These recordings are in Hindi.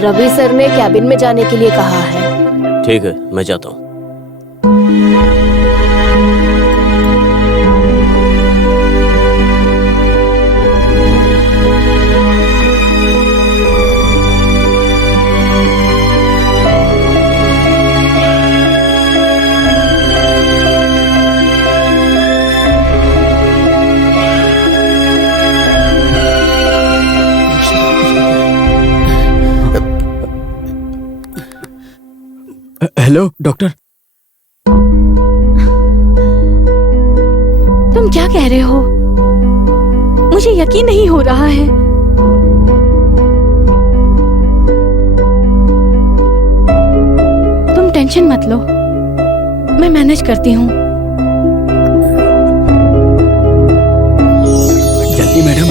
रवि सर ने कैबिन में जाने के लिए कहा है। ठीक है, मैं जाता हूँ। Hello doctor. तुम क्या कह रहे हो? मुझे यकीन नहीं हो रहा है। तुम टेंशन मत लो, मैं मैनेज करती हूँ। जल्दी मैडम।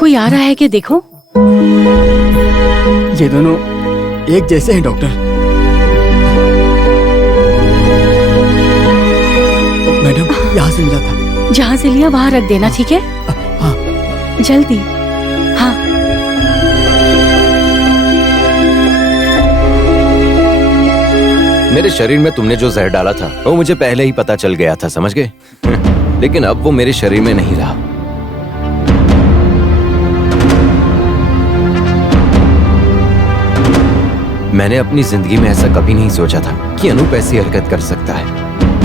कोई आ रहा है कि देखो। ये दोनों एक जैसे हैं डॉक्टर। मैडम यहाँ से मिला था। जहाँ से लिया वहाँ रख देना, ठीक है? हाँ। जल्दी। हाँ। मेरे शरीर में तुमने जो जहर डाला था वो मुझे पहले ही पता चल गया था, समझ गए? लेकिन अब वो मेरे शरीर में नहीं रहा। मैंने अपनी जिंदगी में ऐसा कभी नहीं सोचा था कि अनूप ऐसी हरकत कर सकता है।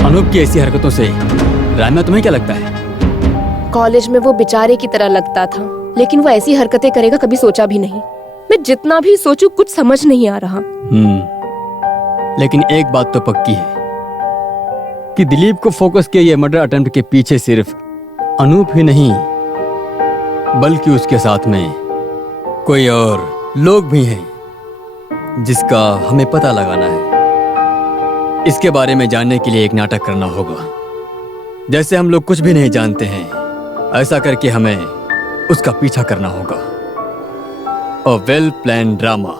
अनूप की ऐसी हरकतों से रायमा तुम्हें क्या लगता है? कॉलेज में वो बेचारे की तरह लगता था, लेकिन वो ऐसी हरकतें करेगा कभी सोचा भी नहीं। मैं जितना भी सोचूं कुछ समझ नहीं आ रहा। लेकिन एक बात तो पक्की है कि दिलीप को फोकस किया ये मर्डर अटेम्प्ट के पीछे सिर्फ अनूप ही नहीं, बल्कि उसके साथ में कोई और लोग भी हैं जिसका हमें पता लगाना है। इसके बारे में जानने के लिए एक नाटक करना होगा। जैसे हम लोग कुछ भी नहीं जानते हैं, ऐसा करके हमें उसका पीछा करना होगा। और वेल प्लान ड्रामा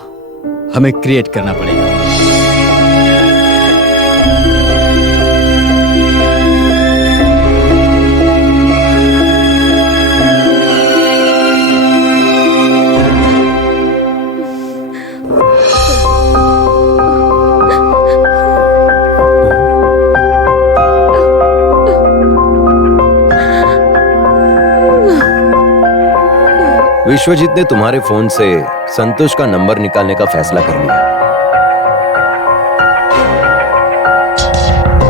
हमें क्रिएट करना पड़ेगा। विश्वजीत ने तुम्हारे फोन से संतोष का नंबर निकालने का फैसला कर लिया।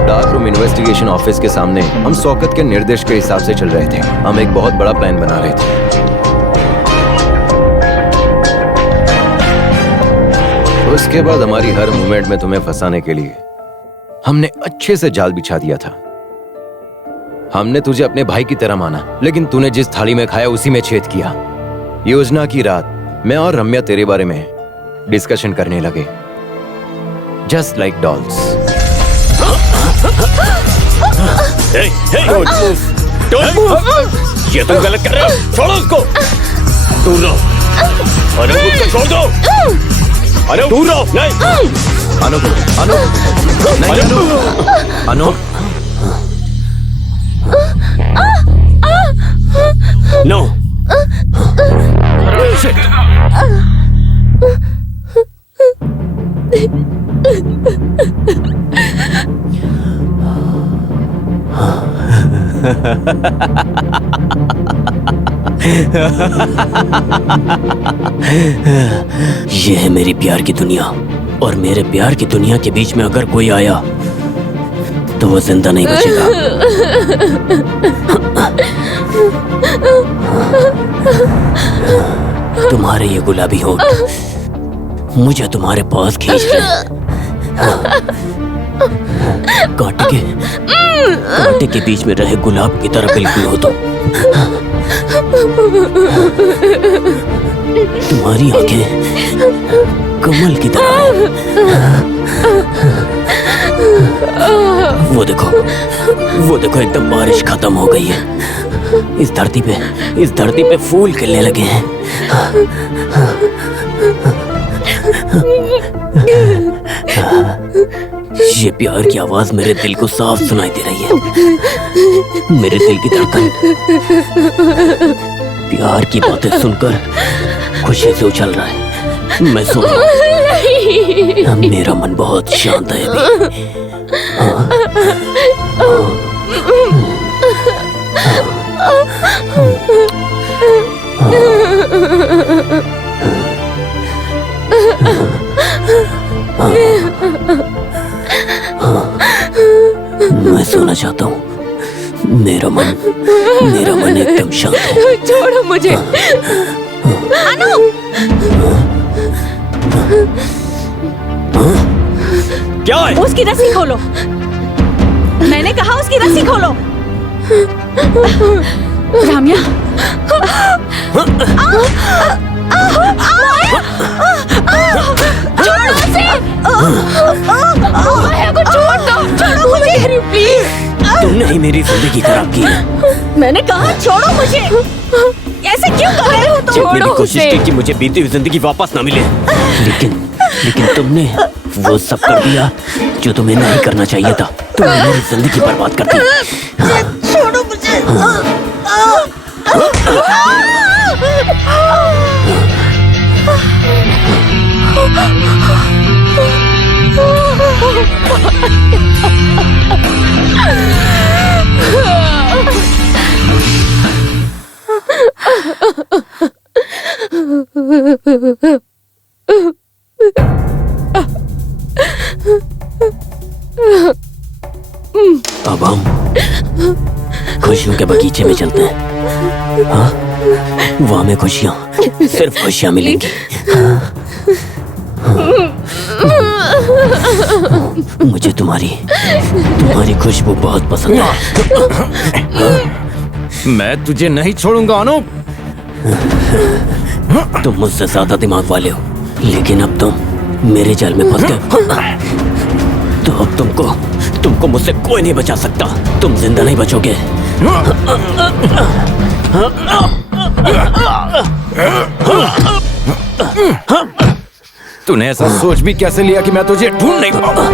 डार्क रूम इन्वेस्टिगेशन ऑफिस के सामने हम शौकत के निर्देश के हिसाब से चल रहे थे। हम एक बहुत बड़ा प्लान बना रहे थे। उसके बाद हमारी हर मूवमेंट में तुम्हें फंसाने के लिए हमने अच्छे से जाल बिछा दिया था। हमने तुझे अपने भाई की तरह माना, लेकिन तूने जिस थाली में खाया उसी में छेद किया। योजना की रात मैं और रम्या तेरे बारे में डिस्कशन करने लगे, just like dolls. Don't move! ये तुम गलत कर रहे हो। छोड़ो उसको। दूर रहो। अनूप, उसको छोड़ दो। अनूप, दूर रहो। नहीं। अनूप, अनूप, नहीं अनूप, अनूप। No. ये है मेरी प्यार की दुनिया, और मेरे प्यार की दुनिया के बीच में अगर कोई आया तो वो जिंदा नहीं बचेगा। तुम्हारे ये गुलाबी होंठ मुझे तुम्हारे पास खींच रहे हैं। कांटे के बीच में रहे गुलाब की तरह बिल्कुल हो तुम। तुम्हारी आंखें कमल की तरह। वो देखो एकदम बारिश खत्म हो गई है। इस धरती पे फूल खिलने लगे हैं। ये प्यार की आवाज मेरे दिल को साफ सुनाई दे रही है। मेरे दिल की धड़कन प्यार की बातें सुनकर खुशी से उछल रहा है। मैं सो रहा हूं। मेरा मन बहुत शांत है अभी। मैं सोना चाहता हूँ। मेरा मन एकदम शांत है। छोड़ो मुझे। क्या है? उसकी रस्सी खोलो। मैंने कहा उसकी रस्सी खोलो। राम्या, छोड़ो उसे। माया को छोड़ दो। छोड़ो मुझे प्लीज। तुमने ही मेरी जिंदगी खराब की है। मैंने कहा छोड़ो मुझे। ऐसे क्यों कर रहे हो तुम? मैंने भी कोशिश की कि मुझे बीती हुई जिंदगी वापस ना मिले, लेकिन तुमने वो सब कर दिया जो तुम्हें नहीं करना चाहिए था। तुमने मेरी जिंदगी बर्बाद कर दी। छोड़ो मुझे। अब हम खुशियों के बगीचे में चलते हैं। हाँ, वहाँ में खुशियाँ, सिर्फ खुशियाँ मिलेंगी। मुझे तुम्हारी खुशबू बहुत पसंद है। मैं तुझे नहीं छोड़ूंगा अनूप। तुम मुझसे ज्यादा दिमाग वाले हो, लेकिन अब तुम मेरे जाल में फंस गए। तो अब तुमको मुझसे कोई नहीं बचा सकता। तुम जिंदा नहीं बचोगे। तूने ऐसा सोच भी कैसे लिया कि मैं तुझे ढूंढ नहीं पाऊंगा?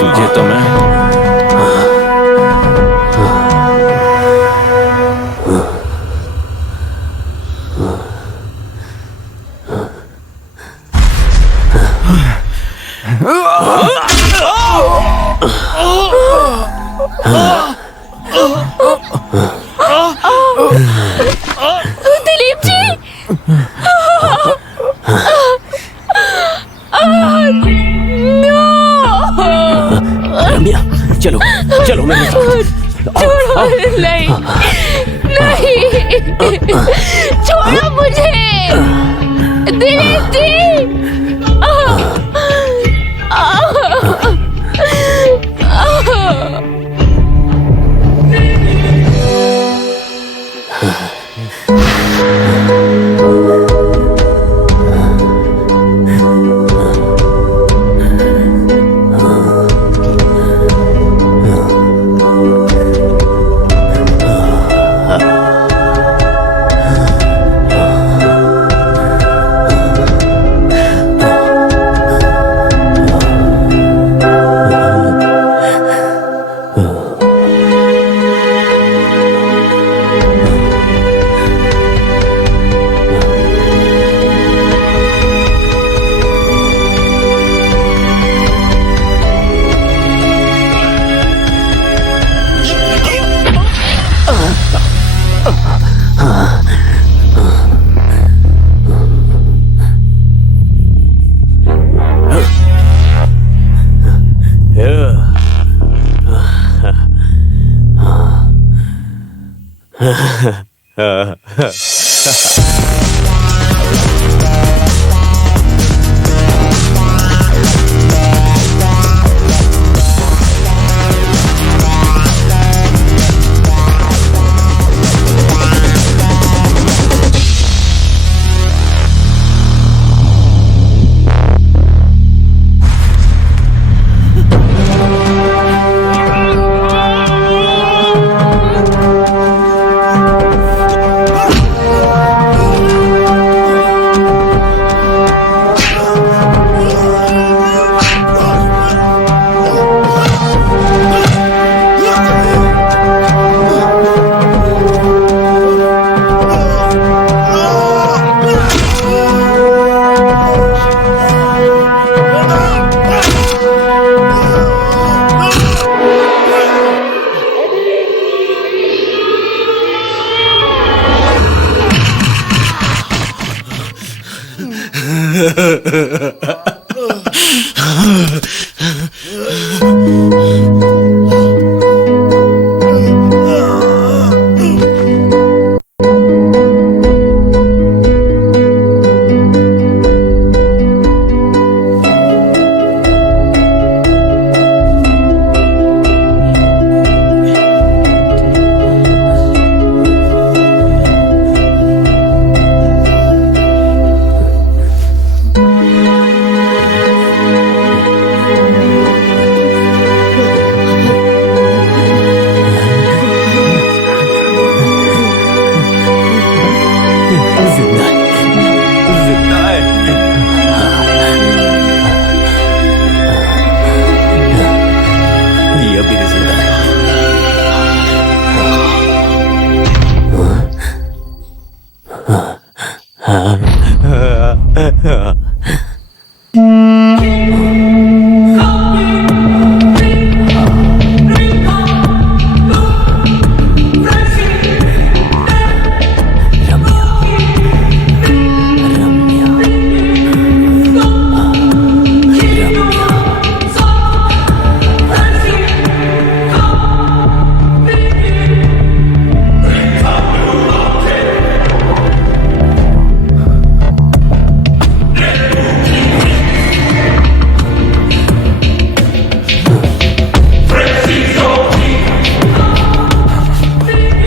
तुझे तो मैं दिलीप जी। रम्या, चलो मेरे साथ। छोड़ो। नहीं, छोड़ो मुझे दिलीप जी।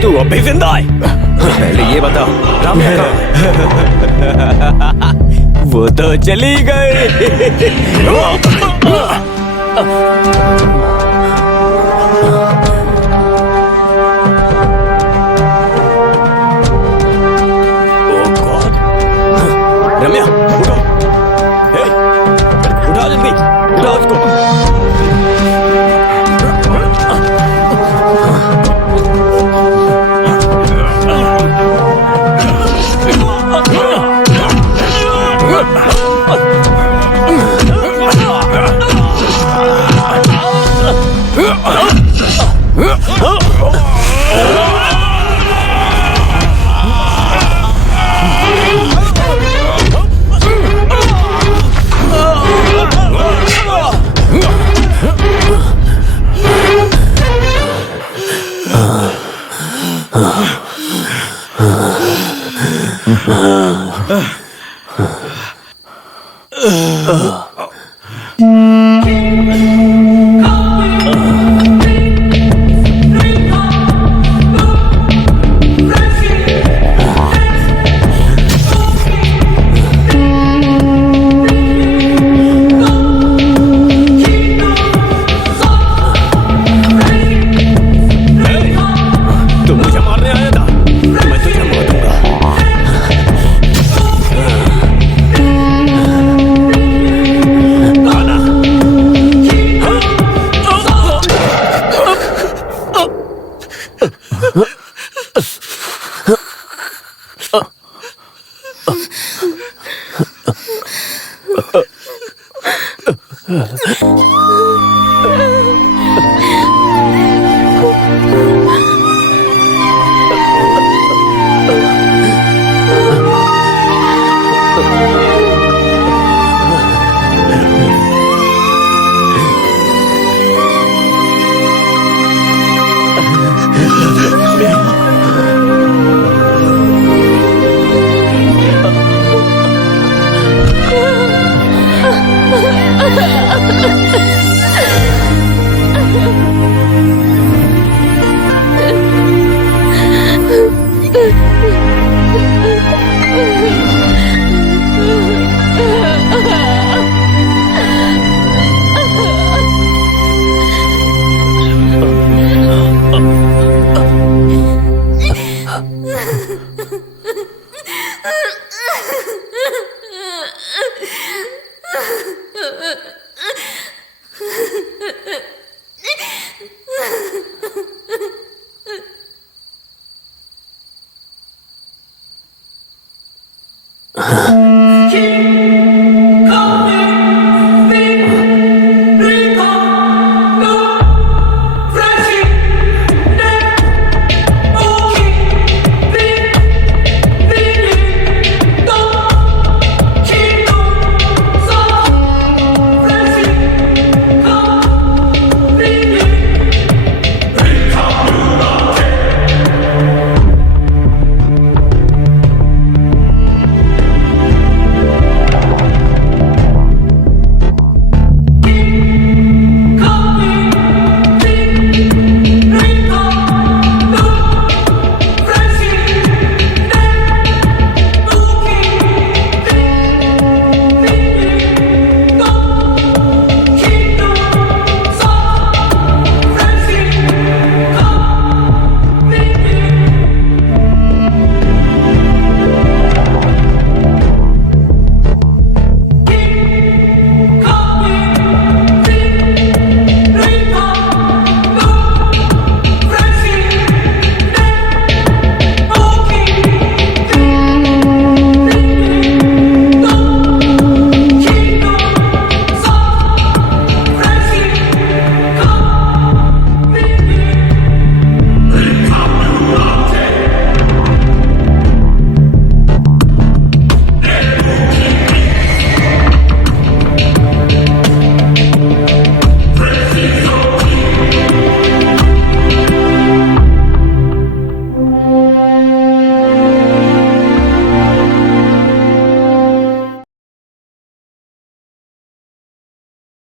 तू अभी जिंदा है? पहले ये बता राम्या कहाँ? वो तो चली गई। रम्या उठो, हे, उठाओ जल्दी, उठाओ उसको। हाँ।